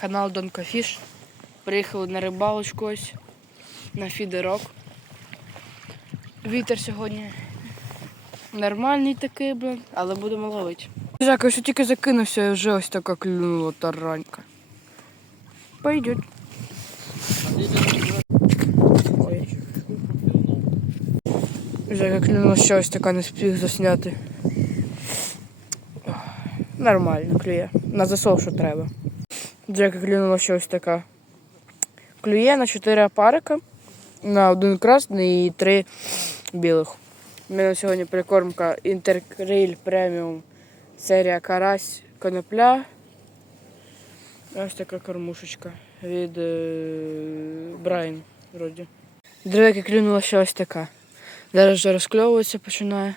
канал Донка Фіш. Приїхали на рибалочку ось на фідерок. Вітер сьогодні нормальний такий, блин, але будемо ловити. Жак, ось тільки закинувся і вже ось така клюнула таранька. Пойдет. Ой. Жака клюнула ще ось така не спів засняти. Нормально клює. На засов, що треба. Джека клюнула щось така. Клює на 4 опарика, на один красний і 3 білих. У мене сьогодні прикормка Interkrill Premium серія Карась Конопля. Ось така кормушечка від е, Брайн вроді. Древека клюнула ще ось така. Зараз вже розкльовуватися починає.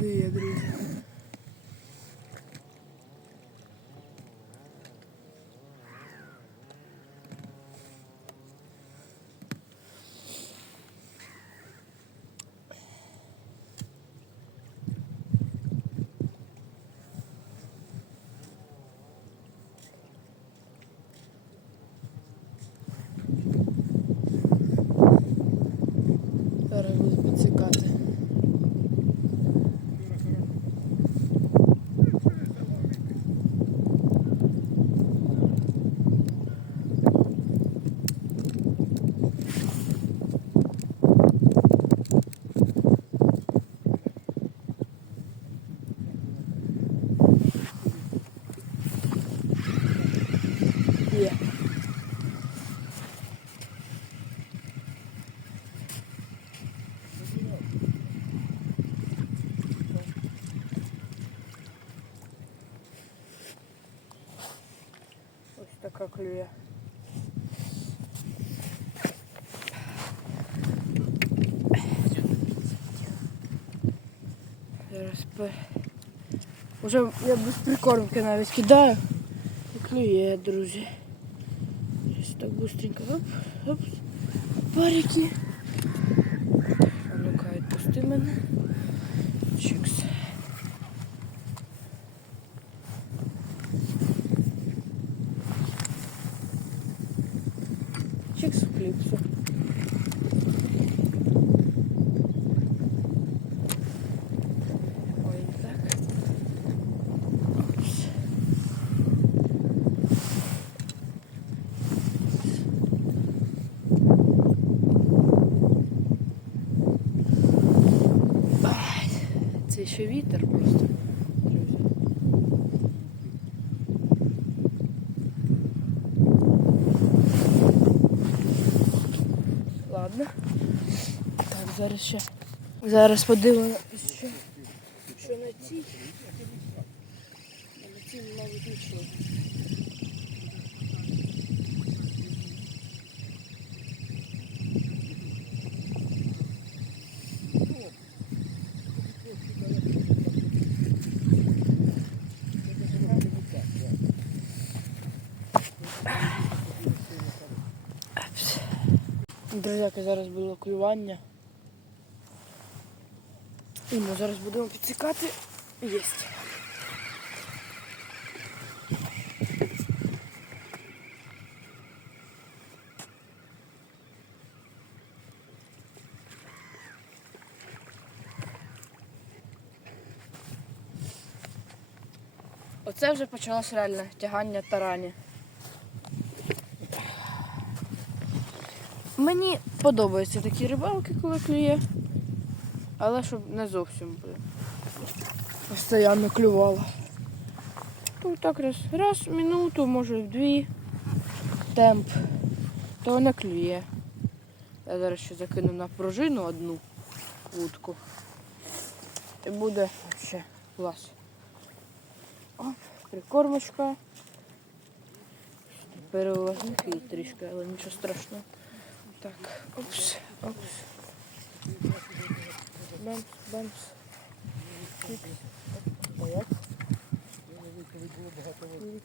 Клює, друзі. Зараз буду клює. Зараз пе... Уже я без прикормки навіть кидаю. І клює, друзі. Ось так быстренько. Оп, оп. Парики. А ну-ка, відпусти мене. Зараз подивимося, що, що на цій. На цій мабуть нічого. Друзяки, зараз було клювання. І ми зараз будемо підсікати. Єсть. Оце вже почалось реальне тягання тарані. Мені подобаються такі рибалки, коли клює. Але щоб не зовсім блин, постійно клювала. Ну так раз, раз в минуту, може в дві темп, то вона клює. Я зараз ще закину на пружину одну вудку. І буде ще клас. Оп, прикормочка. Переложник її трішки, але нічого страшного. Так, опс, опс бемс, бемс. Як? Було багато води.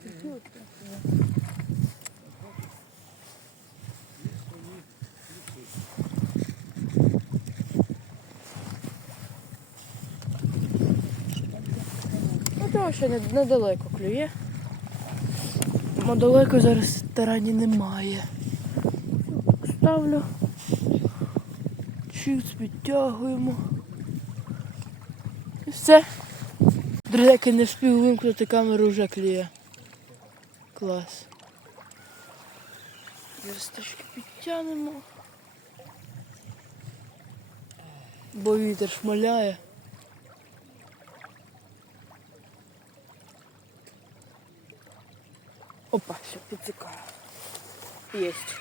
Тому що недалеко клює. Бо далеко зараз тарані немає. Ставлю, чіпс підтягуємо. Все. Друзяки не встиг вимкнути камеру вже клює. Клас. Трішки підтягнемо. Бо вітер шмаляє. Опа, все, підтікає. Єсть.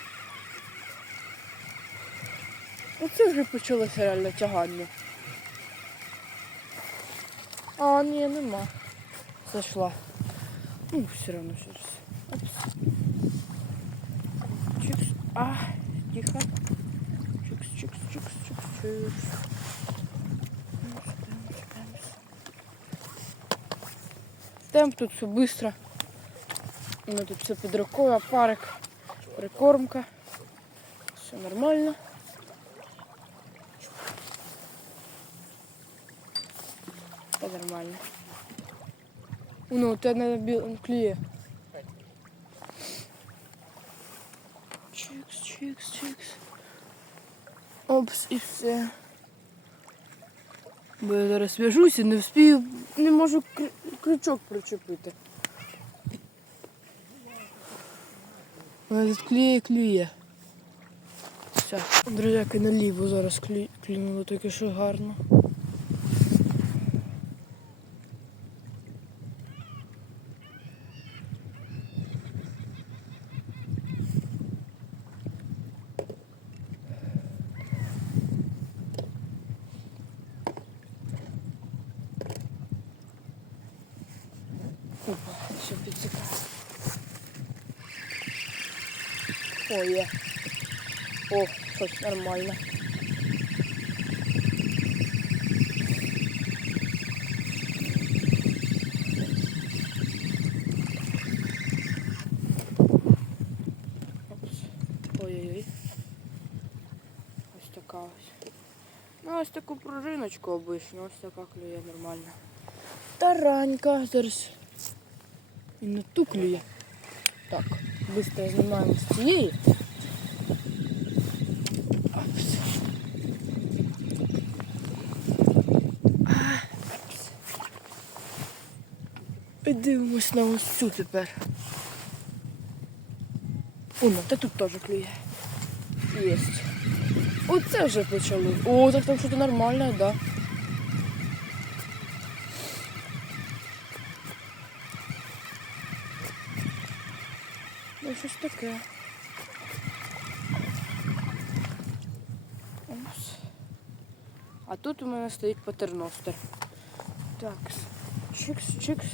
Оце вже почалося реально тягання. А, ні, нема. Зайшла. Ну, все одно щось. Чикс. А, тихо. Чикс, чикс, чикс, чикс, чикс. Темп тут все быстро. У мене тут все під рукою, опарик, прикормка. Все нормально. Все нормально. Ну, тебе на біл клює. Чикс, чикс, чикс. Опс, і все. Бо я зараз в'яжусь і не вспію, не можу крю- крючок причепити. Тут клює, клює. Все. Друзяки, наліво зараз клю... клюнуло таке, що гарно. Опа, все підсікає. О, є. О, щось нормально. Ой-ой-ой. Ось така ось. Ну, ось таку пружиночку обичну, ось така клює нормально. Таранька зараз. І на ту клює. Так, швидко знімаємо з цієї. І дивимось на ось цю тепер. Ну, та тут теж клює. Єсть. Оце вже почали. О, так там щось нормальне, да. Щось таке. Ось. А тут у мене стоїть патерностер. Так, чикс, чикс.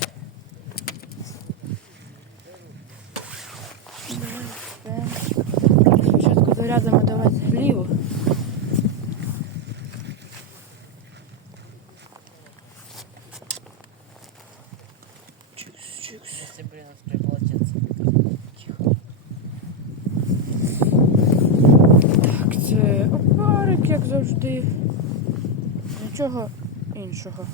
Спочатку зарядимо давати вліво. Чикс, чикс. Если, блин, открой полотенце. Так, це опарик, як завжди. Нічого іншого.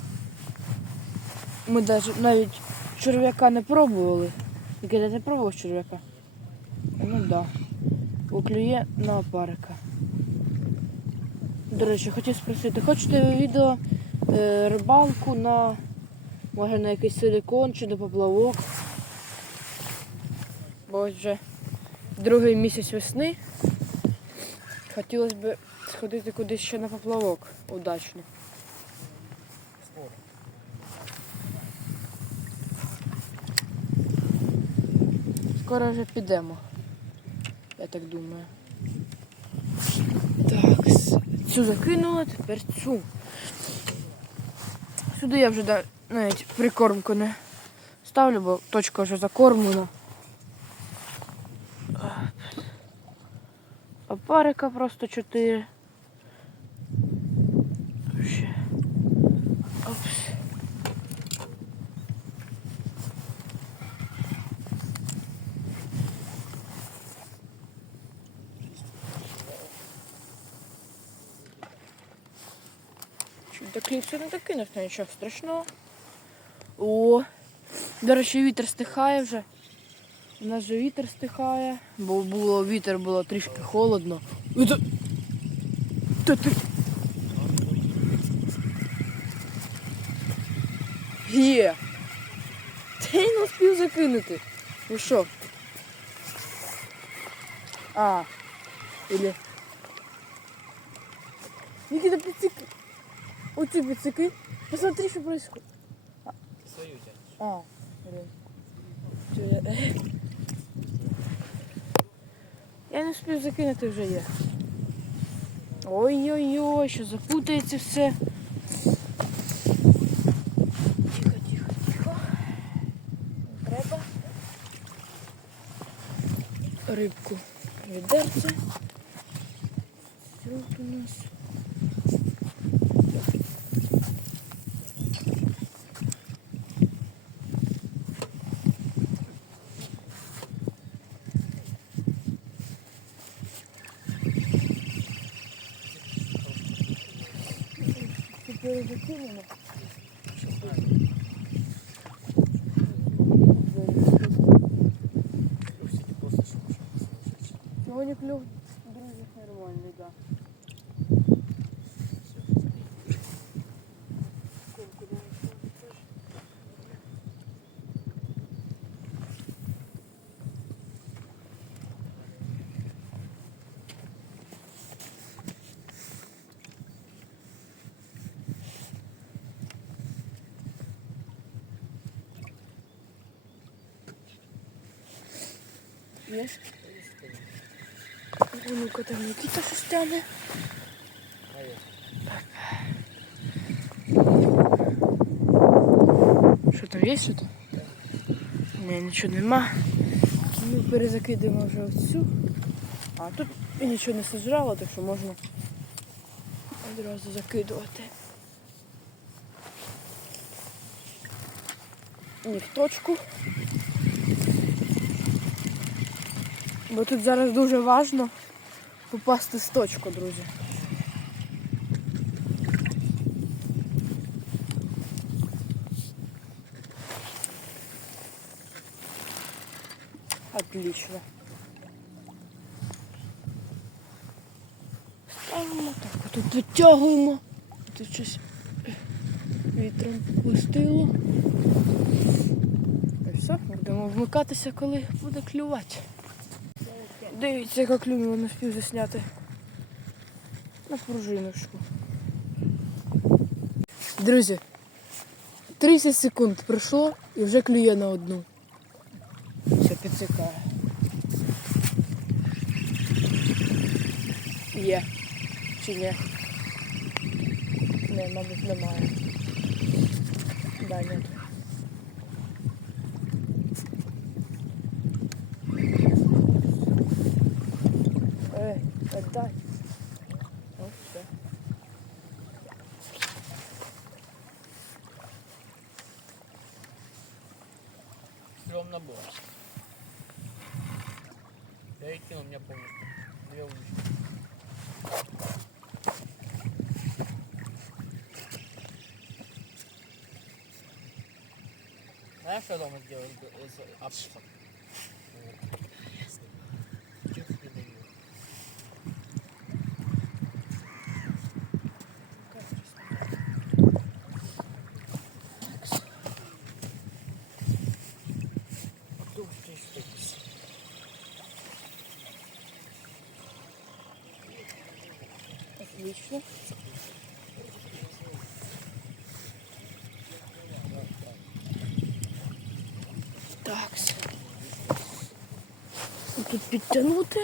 Ми навіть, черв'яка не пробували. Яке ти пробував черв'яка? Ну так. Да. Поклює на опарика. До речі, хотів спросити, хочете відео е, рибалку на може на якийсь силикон чи на поплавок? Бо вже другий місяць весни. Хотілося б сходити кудись ще на поплавок удачно. Скоро. Вже підемо. Я так думаю. Так, цю закинула, тепер цю. Сюди я вже навіть прикормку не ставлю, бо точка вже закормлена. Опарика просто 4. Кліпсу не докинув, ну нічого страшного. О, До речі, вітер стихає вже. У нас вже вітер стихає, бо було вітер було трішки холодно. Та ти. Є. Та не успів закинути. Ви що? А. Или. Никита, подсеки. Оці подсеки. Посмотри, що происходит. Тянешь. А, блин. Я не встиг закинути вже є. Ой-ой-ой, що запутається все. Тихо, тихо, тихо. Треба. Рибку відерце. Тут у нас. Тепер закинемо. Плюсики после что можно послушать. Сьогодні клюв, друзі, нормальний, так. А Ну-ка там Никита тягне. А. Що там є що-то? Ні, нічого нема. Ми перезакидаємо вже оцю. А тут нічого не сожрало, так що можна одразу закидувати. Нігточку. Бо тут зараз дуже важливо попасти з точку, друзі. Отлично. Ставимо так, а тут витягуємо. Тут щось вітром пустило. І все, будемо вмикатися, коли буде клювати. Дивіться, яка клюнула не встиг засняти. На пружиночку. Друзі, 30 секунд пройшло і вже клює на одну. Все підсікає. Є. Чи ні? Не, мабуть, немає. Да, нет. güzel. Çok güzel. Stromla bu. Belki onu yapamıyor. Ne olmuş? Her şey olmaz diyor. Abdülfak. Отлично. Так. Тут підтягнути.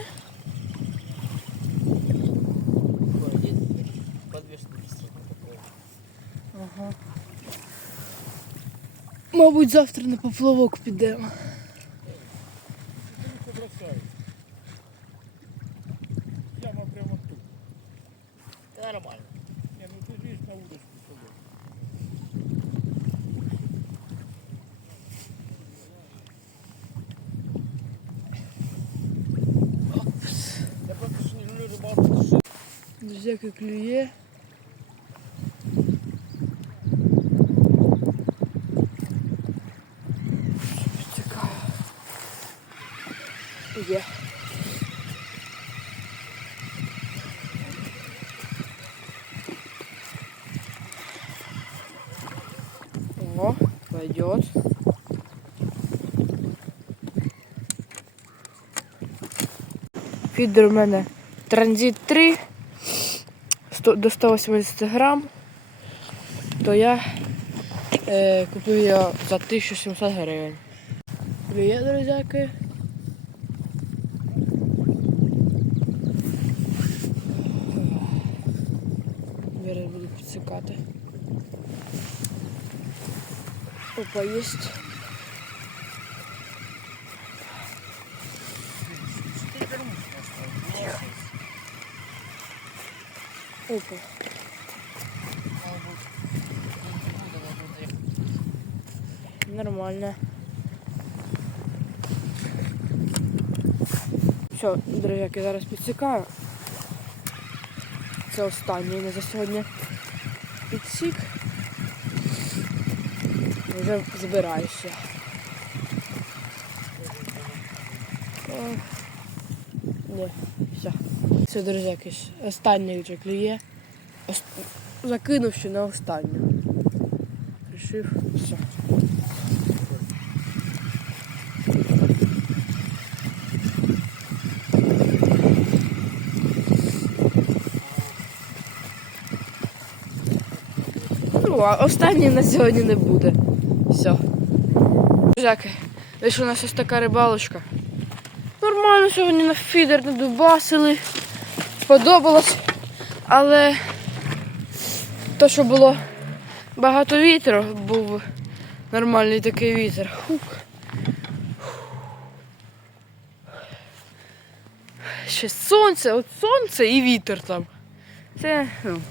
Ага. Мабуть, завтра на поплавок підемо. Нормально. Не, ну ты здесь на улице с собой. Я как ж не люблю рыбалку. что Друзяки клює. Є. О, пойдет. Фідер у мене транзит 3 100 до 180 грам, то я е, купив його за 1700 гривень. Привіт, друзяки. Зараз буду підсикати. Опа, єсть. Опа. Нормально. Все, друзяки, зараз підсікаю. Це останній на за сьогодні підсік. Вже збираюся. Ні, все. Все, друзяки, останній вже клює. Ос- Закинув ще на останню. Рішив, все. Ну, а останній на сьогодні не буде. Все. Друзяки, вийшла у нас ось така рибалочка. Нормально сьогодні на фідер не дубасили. Сподобалось. Але то, що було багато вітру, був нормальний такий вітер. Хук. Ще сонце, от сонце і вітер там. Це, ну.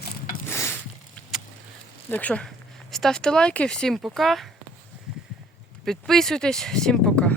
Так що ставте лайки, всім пока. Підписуйтесь, всім пока.